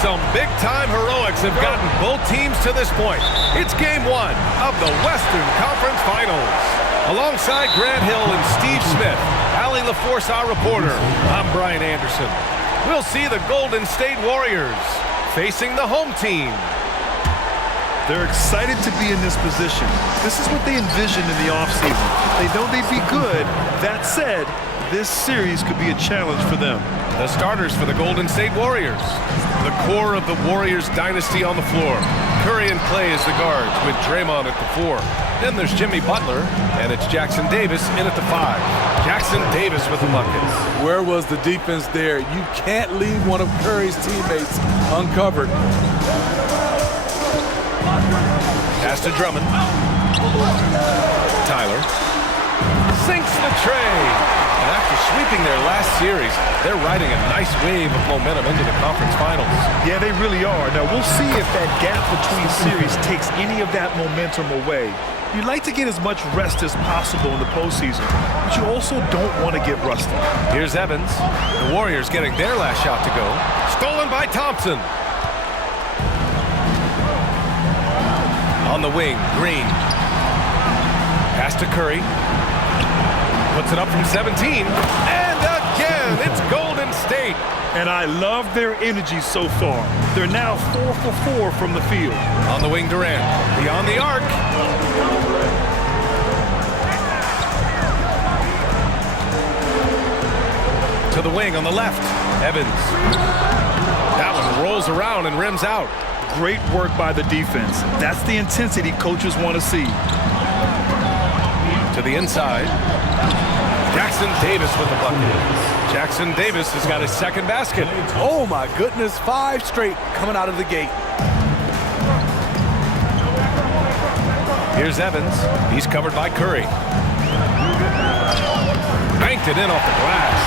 Some big-time heroics have gotten both teams to this point. It's Game 1 of the Western Conference Finals. Alongside Grant Hill and Steve Smith, Allie LaForce, our reporter, I'm Brian Anderson. We'll see the Golden State Warriors facing the home team. They're excited to be in this position. This is what they envisioned in the offseason. They know they'd be good. That said, this series could be a challenge for them. The starters for the Golden State Warriors. The core of the Warriors dynasty on the floor. Curry and Clay as the guards with Draymond at the 4. Then there's Jimmy Butler, and it's Jackson Davis in at the 5. Jackson Davis with the buckets. Where was the defense there? You can't leave one of Curry's teammates uncovered. Pass to Drummond. Tyler sinks the tray. And after sweeping their last series, they're riding a nice wave of momentum into the conference finals. Yeah, they really are. Now, we'll see if that gap between series takes any of that momentum away. You'd like to get as much rest as possible in the postseason, but you also don't want to get rusty. Here's Evans. The Warriors getting their last shot to go. Stolen by Thompson. On the wing, Green. Pass to Curry. Puts it up from 17. And again, it's Golden State. And I love their energy so far. They're now 4 for 4 from the field. On the wing, Durant. Beyond the arc. To the wing on the left. Evans. That one rolls around and rims out. Great work by the defense. That's the intensity coaches want to see. To the inside. Jackson Davis with the bucket. Jackson Davis has got his second basket. Oh my goodness, 5 straight coming out of the gate. Here's Evans. He's covered by Curry. Banked it in off the glass.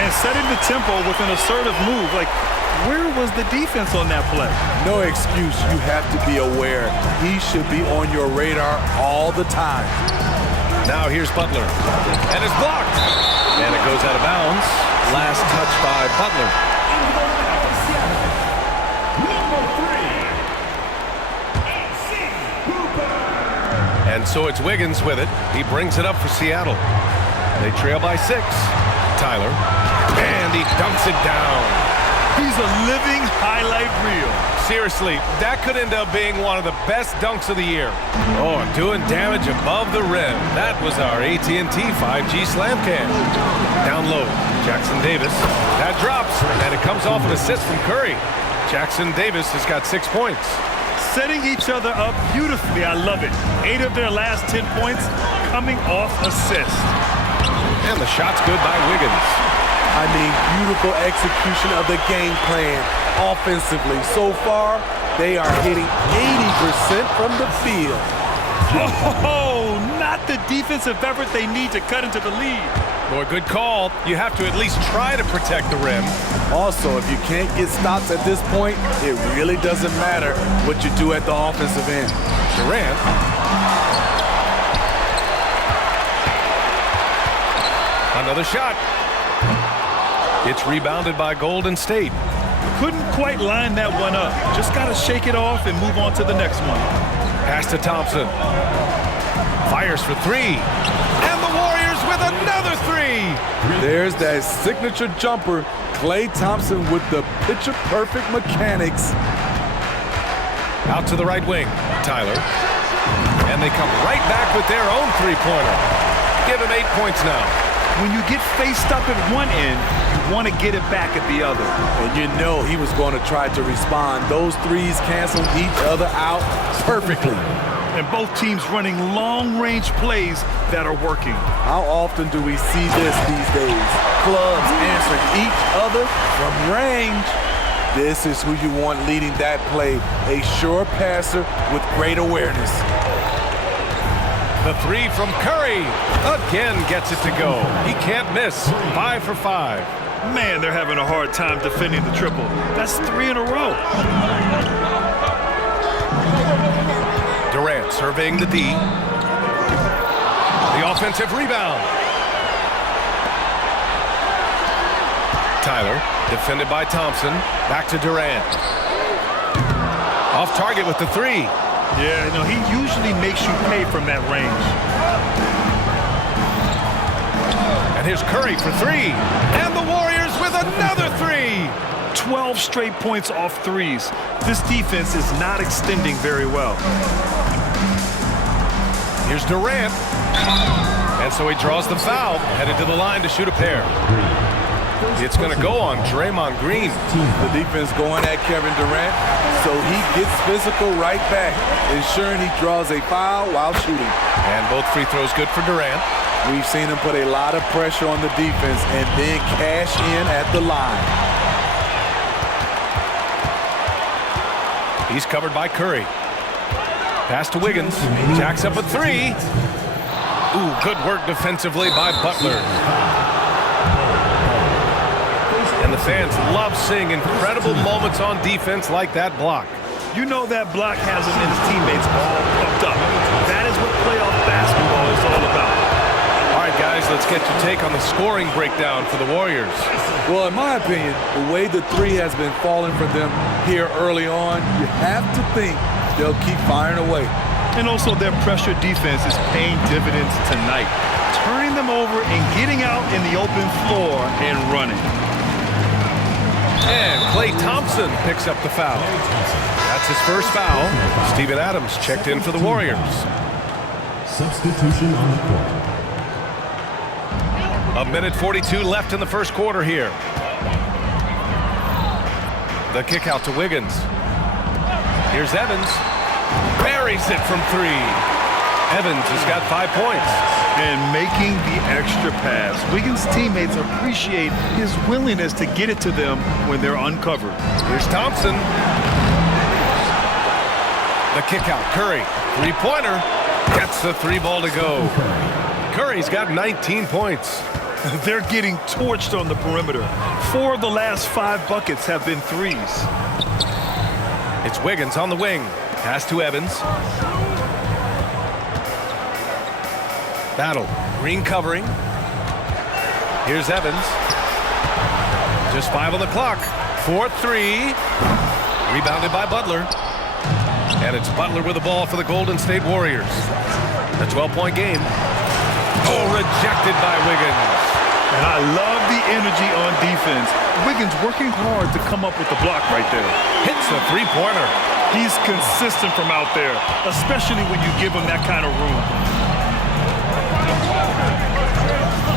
And setting the tempo with an assertive move. Like, where was the defense on that play? No excuse. You have to be aware. He should be on your radar all the time. Now here's Butler. And it's blocked. And it goes out of bounds. Last touch by Butler. And so it's Wiggins with it. He brings it up for Seattle. They trail by 6. Tyler. And he dunks it down. He's a living highlight reel. Seriously, that could end up being one of the best dunks of the year. Oh, doing damage above the rim. That was our AT&T 5G slam cam. Down low, Jackson Davis. That drops, and it comes off an assist from Curry. Jackson Davis has got 6 points. Setting each other up beautifully. I love it. 8 of their last 10 points coming off assists. And the shot's good by Wiggins. I mean, beautiful execution of the game plan offensively. So far, they are hitting 80% from the field. Oh, not the defensive effort they need to cut into the lead. Boy, good call. You have to at least try to protect the rim. Also, if you can't get stops at this point, it really doesn't matter what you do at the offensive end. Durant. Another shot. It's rebounded by Golden State. Couldn't quite line that one up. Just got to shake it off and move on to the next one. Pass to Thompson. Fires for 3. And the Warriors with another 3. There's that signature jumper. Klay Thompson with the picture-perfect mechanics. Out to the right wing. Tyler. And they come right back with their own three-pointer. Give him 8 points now. When you get faced up at one end, you want to get it back at the other. And you know he was going to try to respond. Those threes cancel each other out perfectly. And both teams running long-range plays that are working. How often do we see this these days? Clubs answering each other from range. This is who you want leading that play. A sure passer with great awareness. The 3 from Curry again gets it to go. He can't miss. 5 for 5. Man, they're having a hard time defending the triple. That's 3 in a row. Durant surveying the D. The offensive rebound. Tyler, defended by Thompson. Back to Durant. Off target with the three. Yeah, he usually makes you pay from that range. And here's Curry for three. And the Warriors with another three. 12 straight points off threes. This defense is not extending very well. Here's Durant. And so he draws the foul, headed to the line to shoot a pair. It's going to go on Draymond Green. The defense going at Kevin Durant, so he gets physical right back, ensuring he draws a foul while shooting. And both free throws good for Durant. We've seen him put a lot of pressure on the defense and then cash in at the line. He's covered by Curry. Pass to Wiggins. Jacks up a three. Ooh, good work defensively by Butler. And the fans love seeing incredible moments on defense like that block. You know that block has him and his teammates all pumped up. That is what playoff basketball is all about. All right, guys, let's get your take on the scoring breakdown for the Warriors. Well, in my opinion, the way the three has been falling for them here early on, you have to think they'll keep firing away. And also their pressure defense is paying dividends tonight, turning them over and getting out in the open floor and running. And Klay Thompson picks up the foul. That's his first foul. Steven Adams checked in for the Warriors. Substitution on the court. A minute 42 left in the first quarter here. The kick out to Wiggins. Here's Evans. Buries it from three. Evans has got 5 points. And making the extra pass. Wiggins' teammates appreciate his willingness to get it to them when they're uncovered. Here's Thompson. The kick out. Curry. Three-pointer. Gets the three ball to go. Curry's got 19 points. They're getting torched on the perimeter. 4 of the last 5 buckets have been threes. It's Wiggins on the wing. Pass to Evans. Battle. Green covering. Here's Evans. Just 5 on the clock. 4-3. Rebounded by Butler. And it's Butler with the ball for the Golden State Warriors. A 12-point game. Oh, rejected by Wiggins. And I love the energy on defense. Wiggins working hard to come up with the block right there. Hits a three-pointer. He's consistent from out there, especially when you give him that kind of room.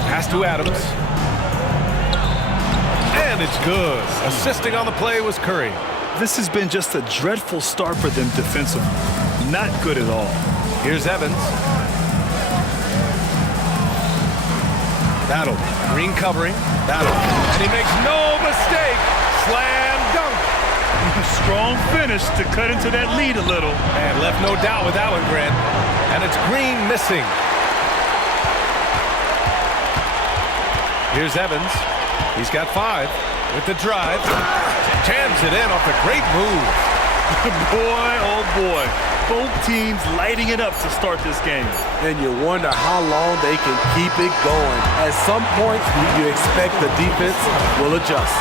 Pass to Adams. And it's good. Assisting on the play was Curry. This has been just a dreadful start for them defensively. Not good at all. Here's Evans. Battle. Green covering. Battle. And he makes no mistake. Slam dunk. Strong finish to cut into that lead a little. And left no doubt with that one, Grant. And it's Green missing. Here's Evans. He's got 5 with the drive. Jams it in off a great move. Boy, oh boy. Both teams lighting it up to start this game. And you wonder how long they can keep it going. At some point, you expect the defense will adjust.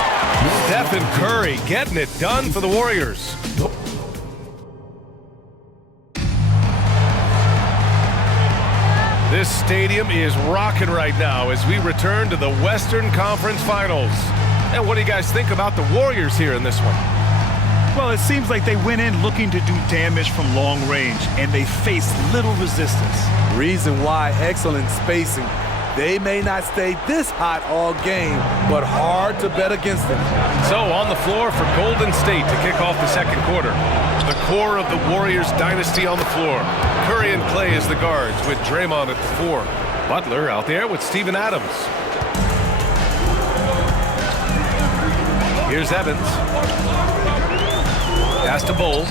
Stephen Curry getting it done for the Warriors. This stadium is rocking right now as we return to the Western Conference Finals. And what do you guys think about the Warriors here in this one? Well, it seems like they went in looking to do damage from long range, and they faced little resistance. Reason why: excellent spacing. They may not stay this hot all game, but hard to bet against them. So on the floor for Golden State to kick off the second quarter. The core of the Warriors dynasty on the floor. Curry and Klay as the guards with Draymond at the 4. Butler out there with Steven Adams. Here's Evans. Pass to Bull.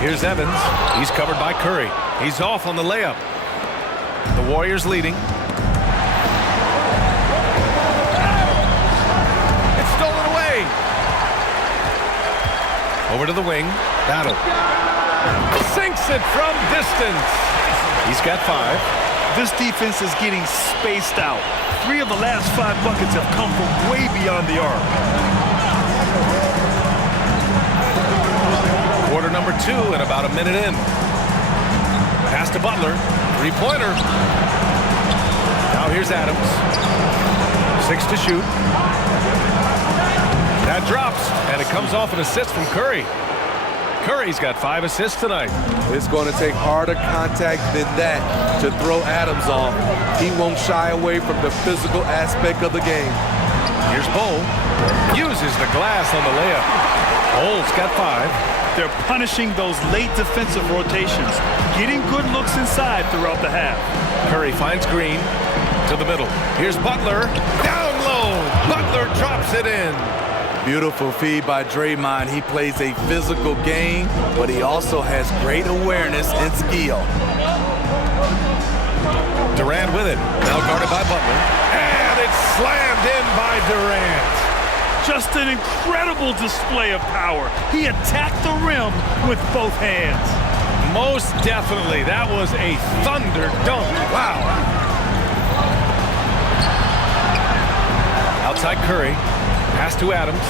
Here's Evans. He's covered by Curry. He's off on the layup. The Warriors leading. It's stolen away. Over to the wing. Battle. Sinks it from distance. He's got 5. This defense is getting spaced out. 3 of the last 5 buckets have come from way beyond the arc. Quarter number 2 and about a minute in. Pass to Butler. 3-pointer. Now here's Adams. 6 to shoot. That drops, and it comes off an assist from Curry. Curry's got 5 assists tonight. It's going to take harder contact than that to throw Adams off. He won't shy away from the physical aspect of the game. Here's Bull. Uses the glass on the layup. Bull's got 5. They're punishing those late defensive rotations, getting good looks inside throughout the half. Curry finds Green to the middle. Here's Butler. Down low. Butler drops it in. Beautiful feed by Draymond. He plays a physical game, but he also has great awareness and skill. Durant with it. Now guarded by Butler. And it's slammed in by Durant. Just an incredible display of power. He attacked the rim with both hands. Most definitely. That was a thunder dunk. Wow. Outside Curry. Pass to Adams.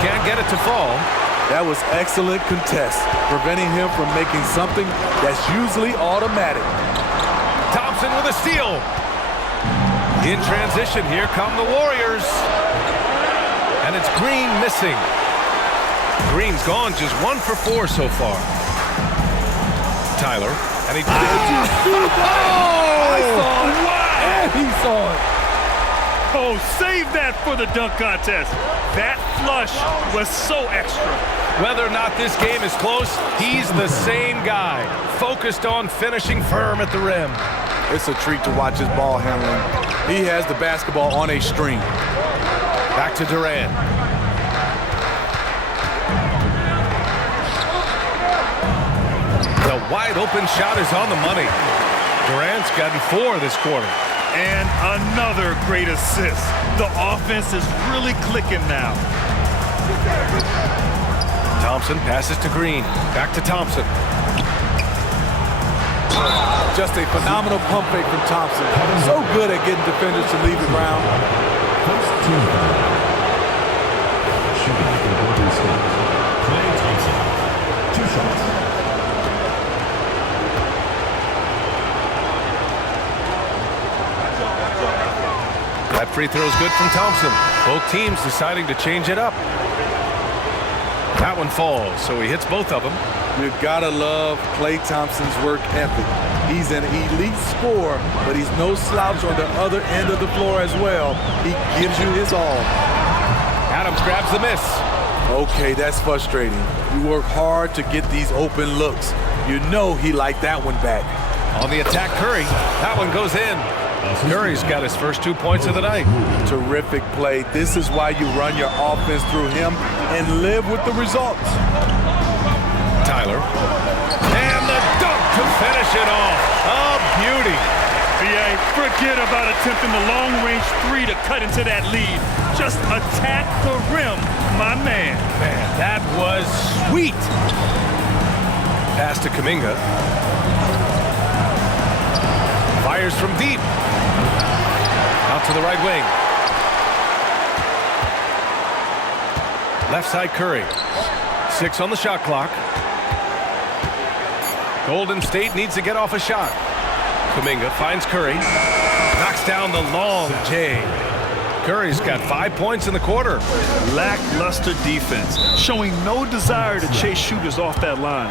Can't get it to fall. That was excellent contest, preventing him from making something that's usually automatic. Thompson with a steal. In transition, here come the Warriors. And it's Green missing. Green's gone just 1 for 4 so far. Tyler. And he... I saw it. And he saw it. Oh, save that for the dunk contest. That flush was so extra. Whether or not this game is close, he's the same guy. Focused on finishing firm at the rim. It's a treat to watch his ball handling. He has the basketball on a string. Back to Durant. The wide open shot is on the money. Durant's gotten 4 this quarter. And another great assist. The offense is really clicking now. Thompson passes to Green. Back to Thompson. Just a phenomenal pump fake from Thompson. So good at getting defenders to leave the ground. That free throw is good from Thompson. Both teams deciding to change it up. That one falls, so he hits both of them. You gotta love Klay Thompson's work ethic. He's an elite scorer, but he's no slouch on the other end of the floor as well. He gives you his all. Adams grabs the miss. Okay, that's frustrating. You work hard to get these open looks. You know he liked that one back. On the attack, Curry. That one goes in. Curry's got his first 2 points of the night. Terrific play. This is why you run your offense through him and live with the results. Tyler. And the dunk to finish it off. A beauty. BA, forget about attempting the long-range 3 to cut into that lead. Just attack the rim, my man. Man, that was sweet. Pass to Kuminga. Fires from deep. Out to the right wing. Left side Curry. 6 on the shot clock. Golden State needs to get off a shot. Kuminga finds Curry. Knocks down the long J. Curry's got 5 points in the quarter. Lackluster defense, showing no desire to chase shooters off that line.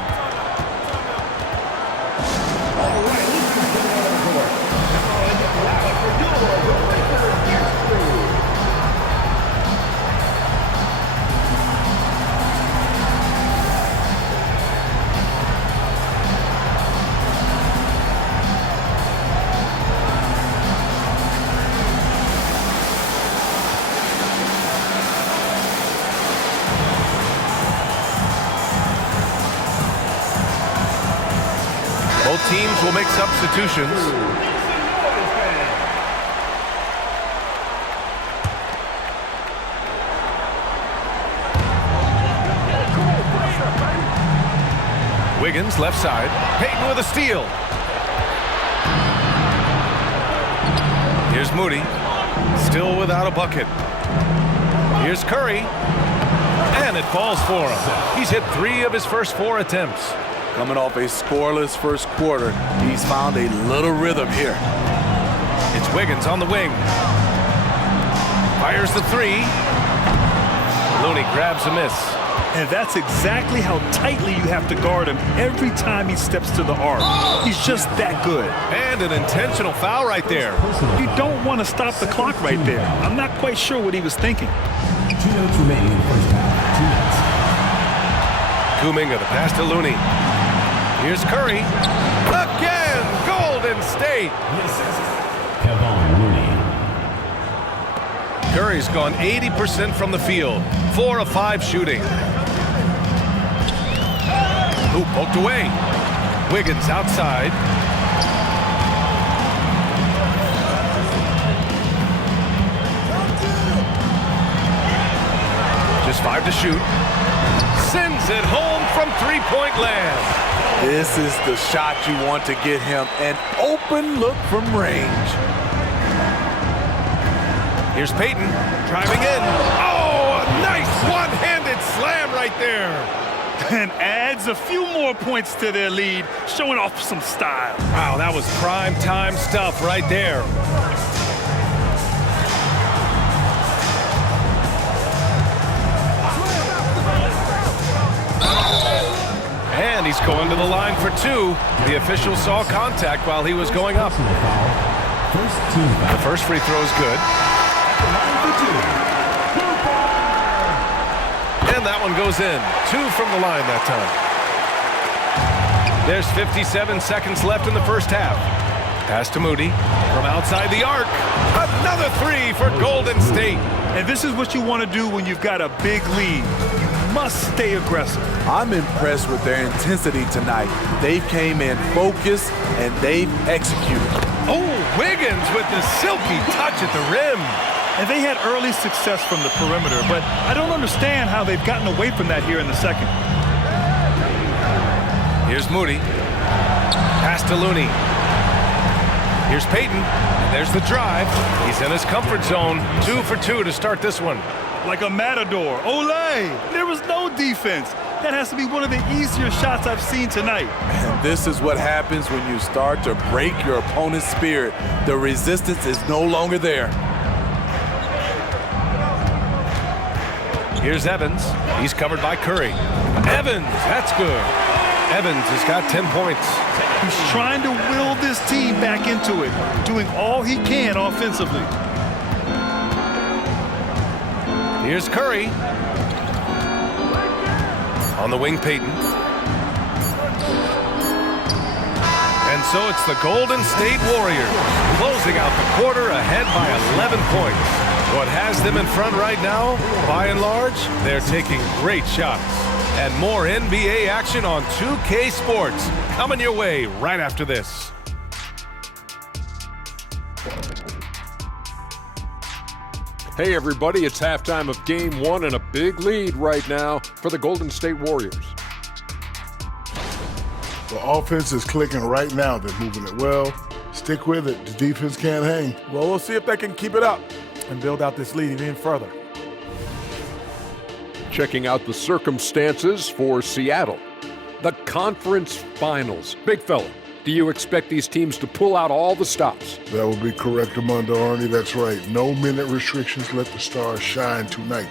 Both teams will make substitutions. Wiggins, left side. Payton with a steal. Here's Moody. Still without a bucket. Here's Curry. And it falls for him. He's hit 3 of his first 4 attempts. Coming off a scoreless first quarter, he's found a little rhythm here. It's Wiggins on the wing. Fires the 3. Looney grabs a miss. And that's exactly how tightly you have to guard him every time he steps to the arc. He's just that good. And an intentional foul right there. You don't want to stop the clock right there. I'm not quite sure what he was thinking. 2 minutes remaining in the first half. 2 minutes. Kuminga, the pass to Looney. Here's Curry. Again, Golden State. Kevon Looney. Curry's gone 80% from the field. 4 of 5 shooting. Hoop poked away. Wiggins outside. Just 5 to shoot. Sends it home from three-point land. This is the shot you want to get him. An open look from range. Here's Payton driving in. Oh, a nice one-handed slam right there. And adds a few more points to their lead, showing off some style. Wow, that was prime time stuff right there. And he's going to the line for 2. The official saw contact while he was going up. The first free throw is good. And that one goes in. 2 from the line that time. There's 57 seconds left in the first half. Pass to Moody from outside the arc. Another 3 for Golden State. And this is what you want to do when you've got a big lead. You must stay aggressive. I'm impressed with their intensity tonight. They came in focused and they've executed. Oh, Wiggins with the silky touch at the rim. And they had early success from the perimeter, but I don't understand how they've gotten away from that here in the second. Here's Moody. Pass to Looney. Here's Payton. And there's the drive. He's in his comfort zone. 2 for 2 to start this one. Like a matador. Olay! There was no defense. That has to be one of the easier shots I've seen tonight. And this is what happens when you start to break your opponent's spirit. The resistance is no longer there. Here's Evans. He's covered by Curry. Evans, that's good. Evans has got 10 points. He's trying to will this team back into it, doing all he can offensively. Here's Curry. On the wing, Payton. And so it's the Golden State Warriors closing out the quarter ahead by 11 points. What has them in front right now, by and large, they're taking great shots. And more NBA action on 2K Sports coming your way right after this. Hey everybody, it's halftime of Game 1 and a big lead right now for the Golden State Warriors. The offense is clicking right now. They're moving it well. Stick with it. The defense can't hang. Well, we'll see if they can keep it up and build out this lead even further. Checking out the circumstances for Seattle. The conference finals. Big fella, do you expect these teams to pull out all the stops? That would be correct, Armando Arnie. That's right. No minute restrictions. Let the stars shine tonight.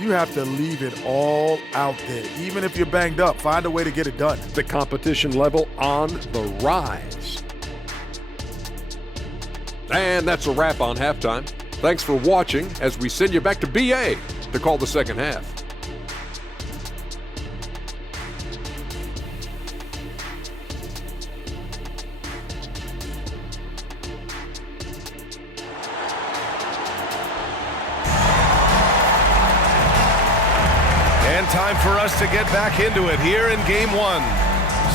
You have to leave it all out there. Even if you're banged up, find a way to get it done. The competition level on the rise. And that's a wrap on halftime. Thanks for watching as we send you back to BA to call the second half. And time for us to get back into it here in Game 1.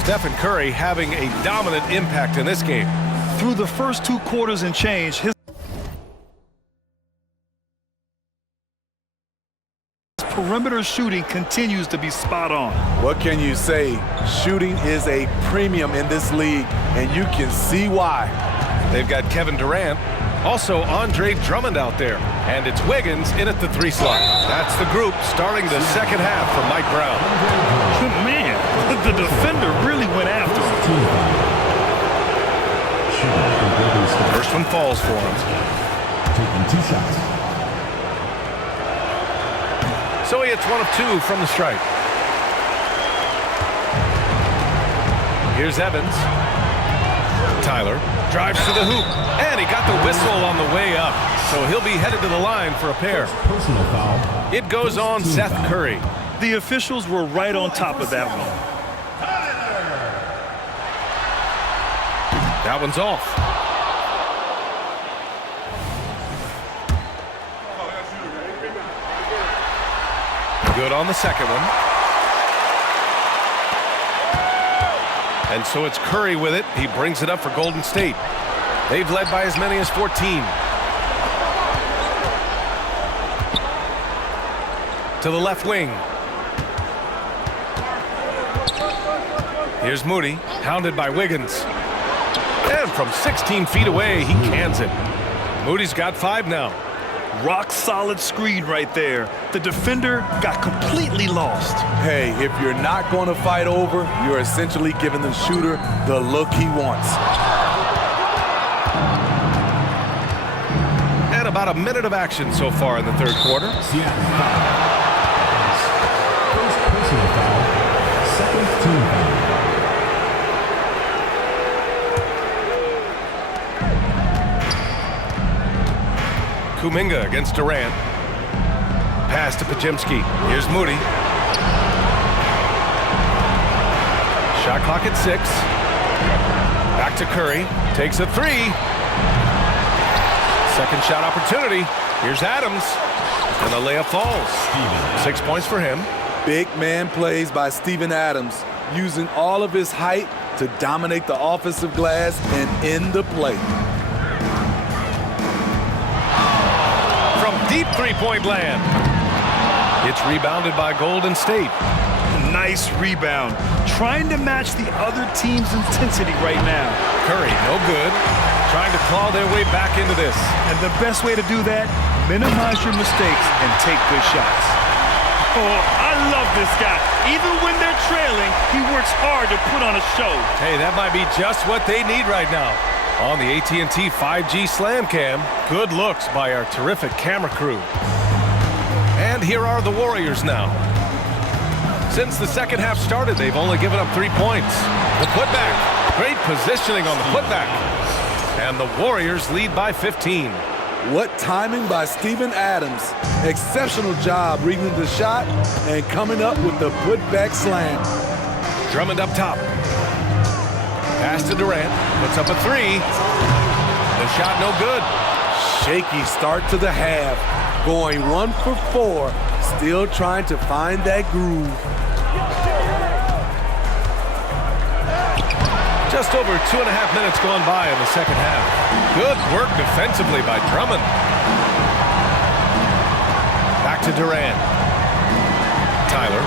Stephen Curry having a dominant impact in this game. Through the first 2 quarters and change, his perimeter shooting continues to be spot on. What can you say? Shooting is a premium in this league, and you can see why. They've got Kevin Durant, also Andre Drummond out there, and it's Wiggins in at the 3 slot. That's the group starting the second half for Mike Brown. Man, the defender really went after him. First one falls for him. Taking 2 shots. So he hits 1 of 2 from the stripe. Here's Evans. Tyler drives to the hoop, and he got the whistle on the way up. So he'll be headed to the line for a pair. Personal foul. It goes on Seth Curry. The officials were right on top of that one. That one's off. Good on the second one. And so it's Curry with it. He brings it up for Golden State. They've led by as many as 14. To the left wing. Here's Moody, hounded by Wiggins. And from 16 feet away, he cans it. Moody's got 5 now. Rock solid screen right there. The defender got completely lost. Hey, if you're not going to fight over, you're essentially giving the shooter the look he wants. And about a minute of action so far in the third quarter. Seattle foul. First personal foul. Second team foul. Kuminga against Durant. Pass to Pajemski. Here's Moody. Shot clock at 6. Back to Curry. Takes a 3. Second shot opportunity. Here's Adams. And the layup falls. 6 points for him. Big man plays by Steven Adams, using all of his height to dominate the offensive glass and end the play. From deep three-point land. It's rebounded by Golden State. Nice rebound. Trying to match the other team's intensity right now. Curry, no good. Trying to claw their way back into this. And the best way to do that, minimize your mistakes and take good shots. Oh, I love this guy. Even when they're trailing, he works hard to put on a show. Hey, that might be just what they need right now. On the AT&T 5G Slam Cam, good looks by our terrific camera crew. And here are the Warriors now. Since the second half started, they've only given up 3 points. The putback, great positioning on the putback. And the Warriors lead by 15. What timing by Steven Adams. Exceptional job reading the shot and coming up with the putback slam. Drummond up top. Pass to Durant, puts up a 3. The shot no good. Shaky start to the half. Going 1 for 4. Still trying to find that groove. Just over 2.5 minutes gone by in the second half. Good work defensively by Drummond. Back to Durant. Tyler.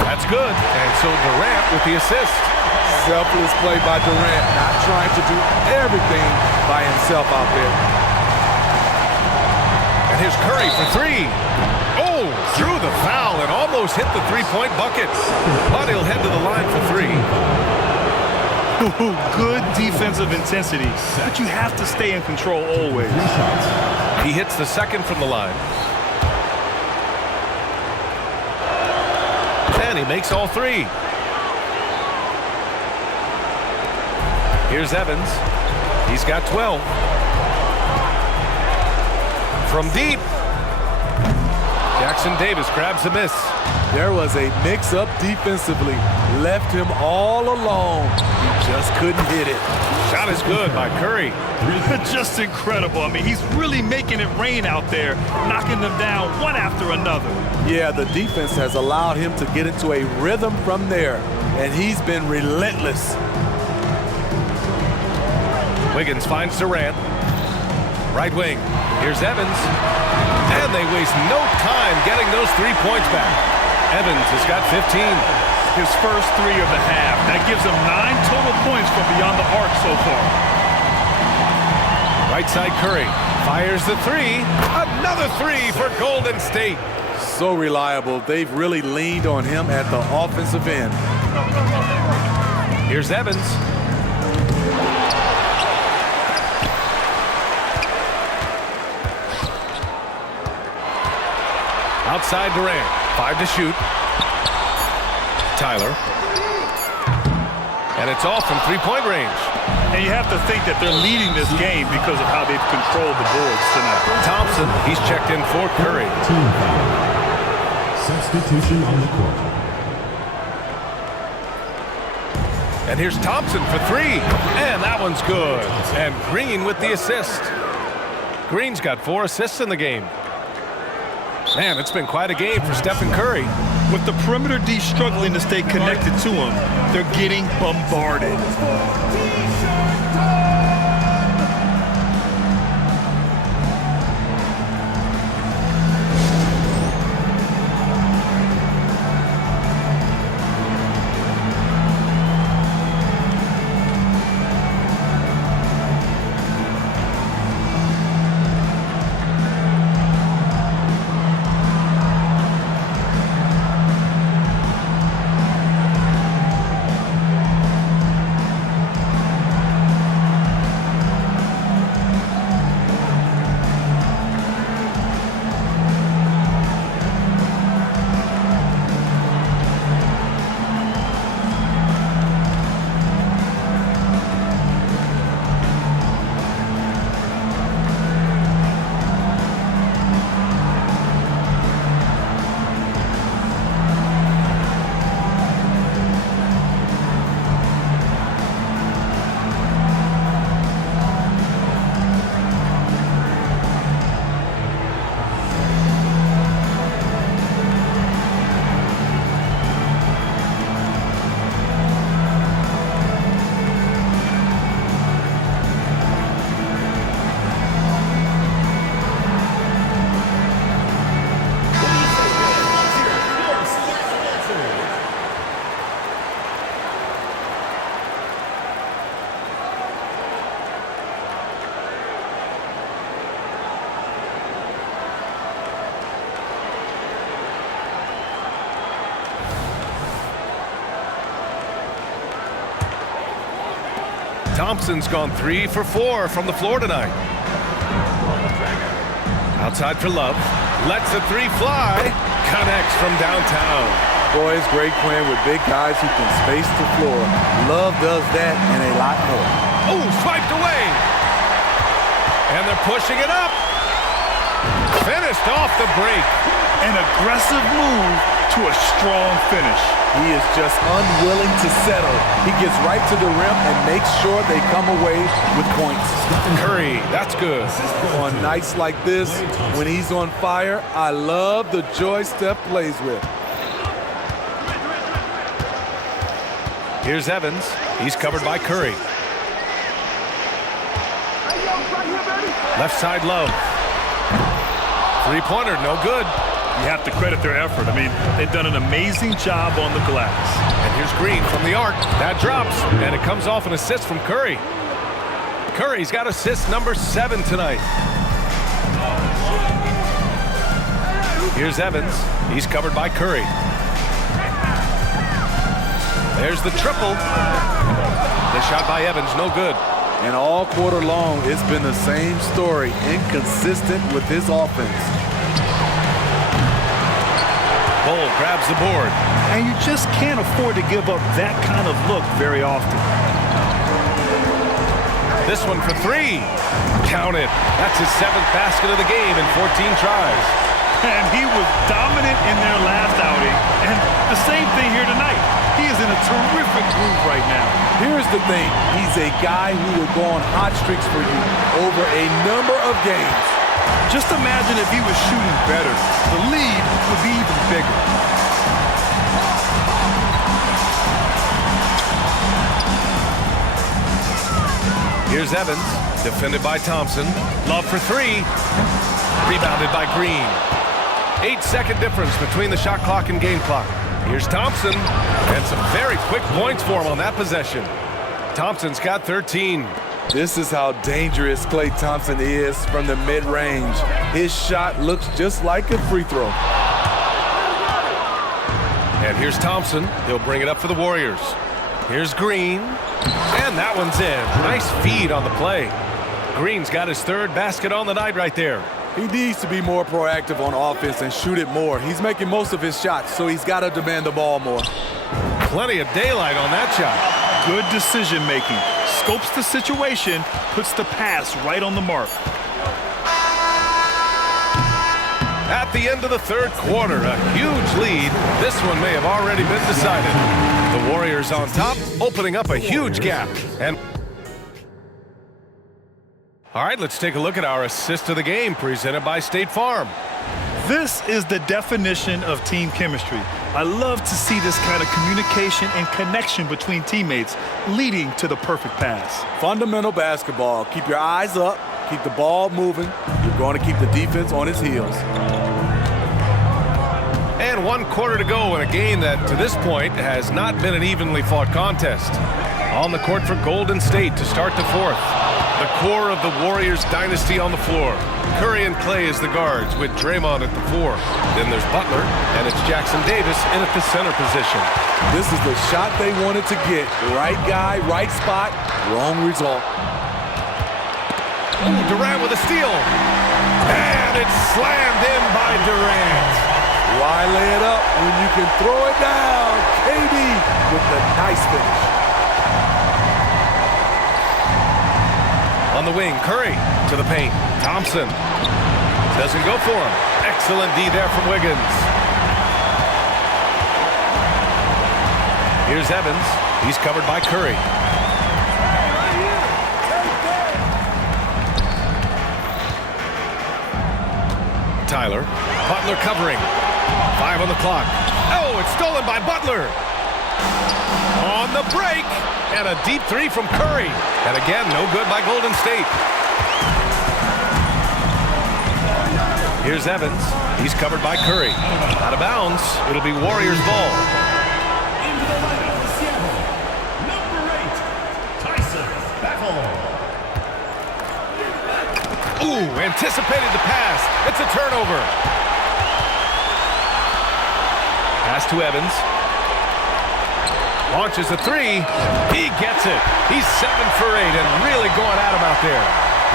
That's good. And so Durant with the assist. Selfless play by Durant, not trying to do everything by himself out there. And here's Curry for 3. Oh, drew the foul and almost hit the three-point bucket. But he'll head to the line for 3. Good defensive intensity, but you have to stay in control always. He hits the second from the line. And he makes all 3. Here's Evans. He's got 12. From deep. Jackson Davis grabs the miss. There was a mix-up defensively. Left him all alone. He just couldn't hit it. Shot is good by Curry. Just incredible. I mean, he's really making it rain out there, knocking them down one after another. Yeah, the defense has allowed him to get into a rhythm from there, and he's been relentless. Wiggins finds Durant. Right wing. Here's Evans. And And they waste no time getting those 3 points back. Evans has got 15. His first 3 of the half. That gives him 9 total points from beyond the arc so far. Right side Curry fires the 3. Another 3 for Golden State. So reliable. They've really leaned on him at the offensive end. Here's Evans. Outside Durant. 5 to shoot. Tyler. And it's off from three-point range. And you have to think that they're leading this game because of how they've controlled the boards tonight. Thompson, he's checked in for Curry. Team foul. Substitution on the court. And here's Thompson for 3. And that one's good. And Green with the assist. Green's got 4 assists in the game. Man, it's been quite a game for Stephen Curry. With the perimeter D struggling to stay connected to him, they're getting bombarded. Thompson's gone 3 for 4 from the floor tonight. Outside for Love. Lets the 3 fly. Connects from downtown. Boy, it's great playing with big guys who can space the floor. Love does that and a lot more. Oh, swiped away. And they're pushing it up. Finished off the break. An aggressive move to a strong finish. He is just unwilling to settle. He gets right to the rim and makes sure they come away with points. Curry, that's good. On nights like this, when he's on fire, I love the joy Steph plays with. Here's Evans. He's covered by Curry. Left side Love. Three-pointer, no good. You have to credit their effort. I mean, they've done an amazing job on the glass. And here's Green from the arc. That drops, and it comes off an assist from Curry. Curry's got assist number 7 tonight. Here's Evans. He's covered by Curry. There's the triple. The shot by Evans, no good. And all quarter long, it's been the same story, inconsistent with his offense. Bull grabs the board. And you just can't afford to give up that kind of look very often. This one for 3. Count it. That's his 7th basket of the game in 14 tries. And he was dominant in their last outing. And the same thing here tonight. He is in a terrific groove right now. Here's the thing. He's a guy who will go on hot streaks for you over a number of games. Just imagine if he was shooting better. The lead would be even bigger. Here's Evans, defended by Thompson. Love for 3. Rebounded by Green. 8-second difference between the shot clock and game clock. Here's Thompson, and some very quick points for him on that possession. Thompson's got 13. This is how dangerous Klay Thompson is from the mid-range. His shot looks just like a free throw. And here's Thompson. He'll bring it up for the Warriors. Here's Green, and that one's in. Nice feed on the play. Green's got his third basket on the night right there. He needs to be more proactive on offense and shoot it more. He's making most of his shots, so he's got to demand the ball more. Plenty of daylight on that shot. Good decision-making. Scopes the situation, puts the pass right on the mark. At the end of the third quarter, a huge lead. This one may have already been decided. The Warriors on top, opening up a huge gap. And all right, let's take a look at our assist of the game presented by State Farm. This is the definition of team chemistry. I love to see this kind of communication and connection between teammates leading to the perfect pass. Fundamental basketball. Keep your eyes up, keep the ball moving. You're going to keep the defense on its heels. And 1 quarter to go in a game that, to this point, has not been an evenly fought contest. On the court for Golden State to start the fourth. The core of the Warriors dynasty on the floor. Curry and Klay as the guards with Draymond at the 4. Then there's Butler, and it's Jackson Davis in at the center position. This is the shot they wanted to get. Right guy, right spot, wrong result. Ooh, Durant with a steal. And it's slammed in by Durant. Why lay it up when you can throw it down? KD with the nice finish. On the wing, Curry to the paint. Thompson doesn't go for him. Excellent D there from Wiggins. Here's Evans. He's covered by Curry. Tyler. Butler covering. 5 on the clock. Oh, it's stolen by Butler. On the break, and a deep 3 from Curry. And again, no good by Golden State. Here's Evans. He's covered by Curry. Out of bounds. It'll be Warriors ball. Ooh, anticipated the pass. It's a turnover. Pass to Evans. Launches a 3. He gets it. He's 7 for 8 and really going at him out there.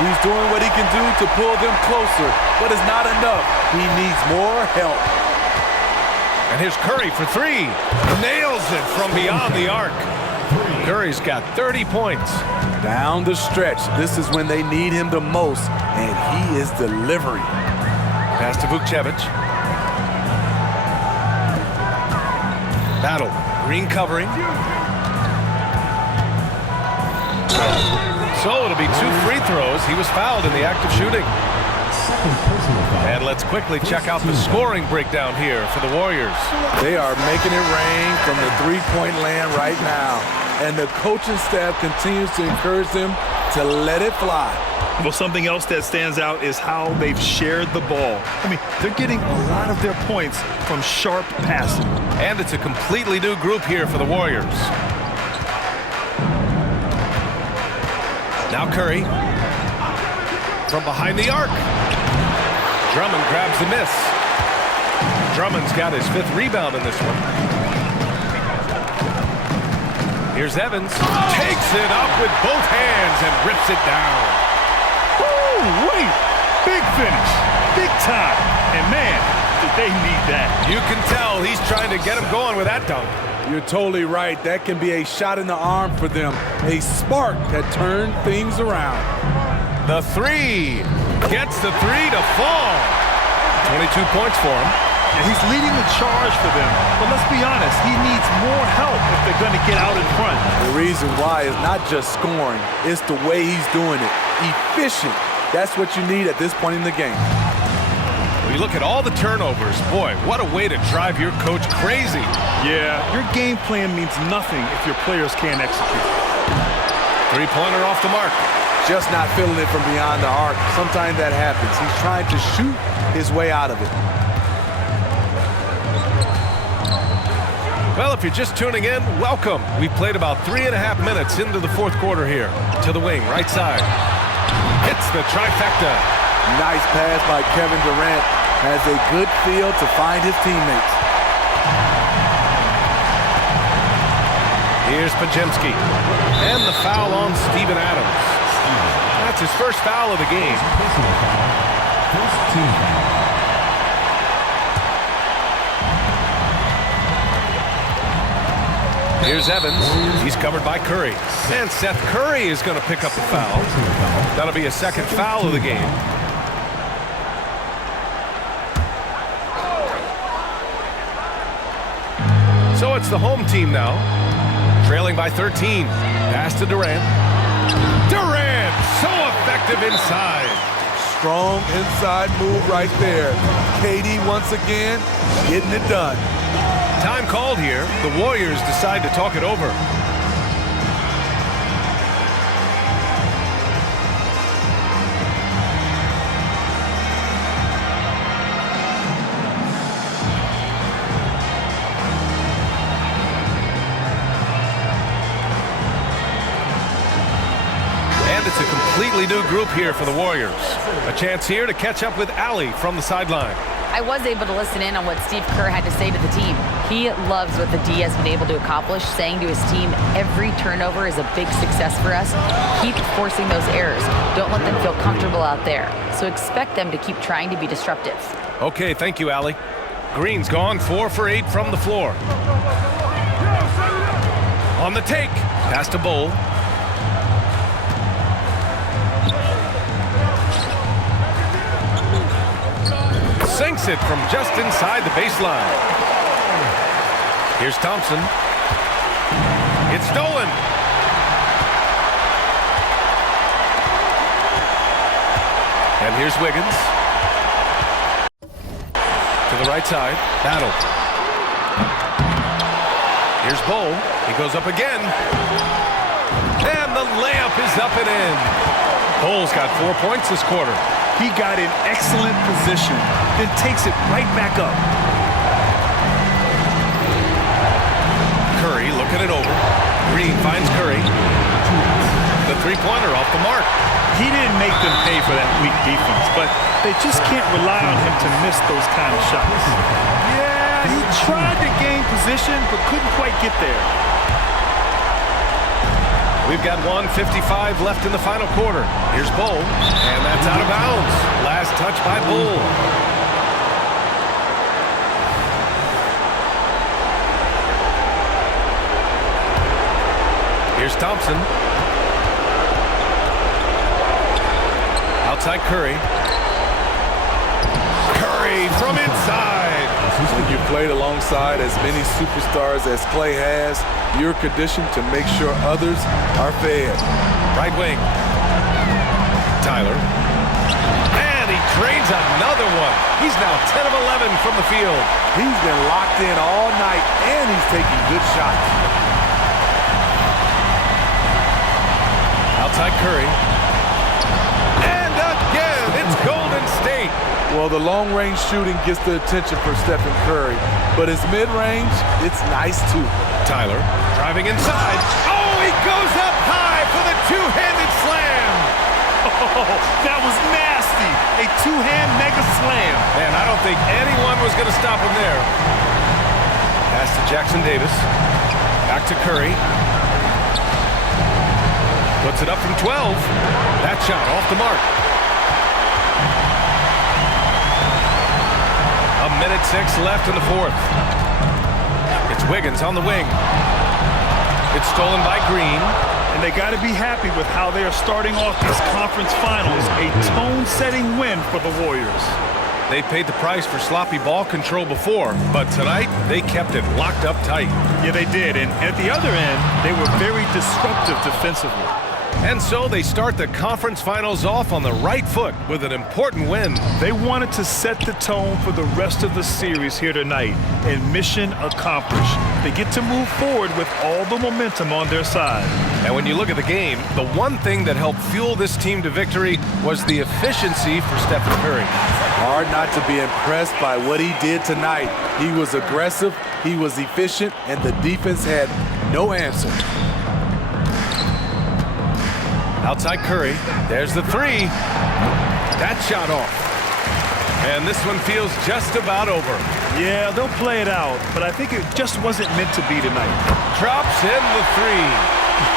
He's doing what he can do to pull them closer, but it's not enough. He needs more help. And here's Curry for 3. Nails it from beyond the arc. Curry's got 30 points. Down the stretch, this is when they need him the most, and he is delivering. Pass to Vukcevic. Battle. Green covering. So it'll be 2 free throws. He was fouled in the act of shooting. And let's quickly check out the scoring breakdown here for the Warriors. They are making it rain from the three-point land right now. And the coaching staff continues to encourage them to let it fly. Well, something else that stands out is how they've shared the ball. I mean, they're getting a lot of their points from sharp passing. And it's a completely new group here for the Warriors. Now Curry. From behind the arc. Drummond grabs the miss. Drummond's got his 5th rebound in this one. Here's Evans. Takes it up with both hands and rips it down. Ooh, wait. Big finish. Big time. And man, did they need that. You can tell he's trying to get him going with that dunk. You're totally right. That can be a shot in the arm for them. A spark that turned things around. The 3. Gets the 3 to fall. 22 points for him. And he's leading the charge for them. But let's be honest, he needs more help if they're going to get out in front. The reason why is not just scoring. It's the way he's doing it. Efficient. That's what you need at this point in the game. When you look at all the turnovers, boy, what a way to drive your coach crazy. Yeah, your game plan means nothing if your players can't execute. 3-pointer off the mark. just not feeling it from beyond the arc. Sometimes that happens. He's trying to shoot his way out of it. Well, if you're just tuning in, welcome. We've played about 3.5 minutes into the fourth quarter here. To the wing, right side. Hits the trifecta. Nice pass by Kevin Durant. Has a good feel to find his teammates. Here's Pajemski. And the foul on Steven Adams. That's his first foul of the game. Personal foul. First team foul. Here's Evans. He's covered by Curry. And Seth Curry is going to pick up the foul. That'll be a second foul of the game. So it's the home team now. Trailing by 13. Pass to Durant. Durant! So effective inside. Strong inside move right there. KD once again getting it done. Time called here. The Warriors decide to talk it over. And it's a completely new group here for the Warriors. A chance here to catch up with Allie from the sideline. I was able to listen in on what Steve Kerr had to say to the team. He loves what the D has been able to accomplish, saying to his team, every turnover is a big success for us. Keep forcing those errors. Don't let them feel comfortable out there. So expect them to keep trying to be disruptive. Okay, thank you, Allie. Green's gone 4 for 8 from the floor. On the take. Pass to Bowl. Sinks it from just inside the baseline. Here's Thompson. It's stolen. And here's Wiggins. To the right side. Battle. Here's Bowl. He goes up again. And the layup is up and in. Bowl's got 4 points this quarter. He got in excellent position, then takes it right back up. Curry looking it over. Green finds Curry. The three-pointer off the mark. He didn't make them pay for that weak defense, but they just can't rely on him to miss those kind of shots. Yeah, he tried to gain position, but couldn't quite get there. We've got 1:55 left in the final quarter. Here's Bull, and that's out of bounds. Last touch by Bull. Here's Thompson. Outside Curry. Curry from inside. When you played alongside as many superstars as Clay has, you're conditioned to make sure others are fed. Right wing. Tyler. And he drains another one. He's now 10 of 11 from the field. He's been locked in all night, and he's taking good shots. Outside Curry. And again, it's Golden State. Well, the long-range shooting gets the attention for Stephen Curry, but his mid-range, it's nice too. Tyler driving inside. Oh, he goes up high for the two-handed slam. Oh, that was nasty. A two-hand mega slam. Man, I don't think anyone was going to stop him there. Pass to Jackson Davis. Back to Curry. Puts it up from 12. That shot off the mark. 1:06 left in the fourth. It's Wiggins on the wing. It's stolen by Green. And they got to be happy with how they are starting off these conference finals. A tone-setting win for the Warriors. They paid the price for sloppy ball control before, but tonight they kept it locked up tight. Yeah, they did. And at the other end, they were very disruptive defensively. And so they start the conference finals off on the right foot with an important win. They wanted to set the tone for the rest of the series here tonight, and mission accomplished. They get to move forward with all the momentum on their side. And when you look at the game, the one thing that helped fuel this team to victory was the efficiency for Stephen Curry. Hard not to be impressed by what he did tonight. He was aggressive, he was efficient, and the defense had no answer. Outside Curry, there's the three. That shot off. And this one feels just about over. Yeah, they'll play it out, but I think it just wasn't meant to be tonight. Drops in the three.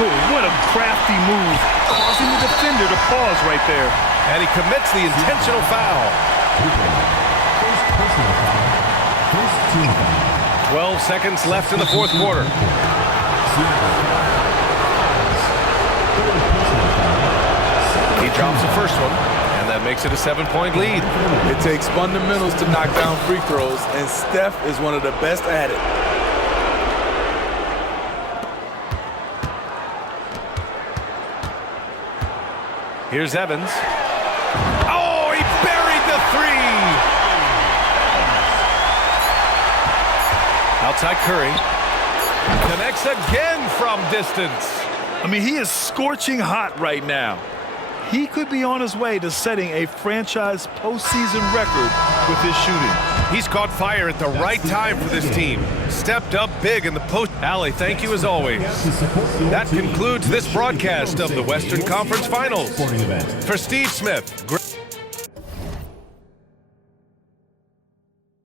Oh, what a crafty move, causing the defender to pause right there. And he commits the intentional foul. First personal foul. First team foul. 12 seconds left in the fourth quarter. He drops the first one, and that makes it a 7-point lead. It takes fundamentals to knock down free throws, and Steph is one of the best at it. Here's Evans. Oh, he buried the three! Outside Curry. Connects again from distance. I mean, he is scorching hot right now. He could be on his way to setting a franchise postseason record with his shooting. He's caught fire at the right time for this team. Stepped up big in the post. Allie, thank you as always. That concludes this broadcast of the Western Conference Finals. For Steve Smith.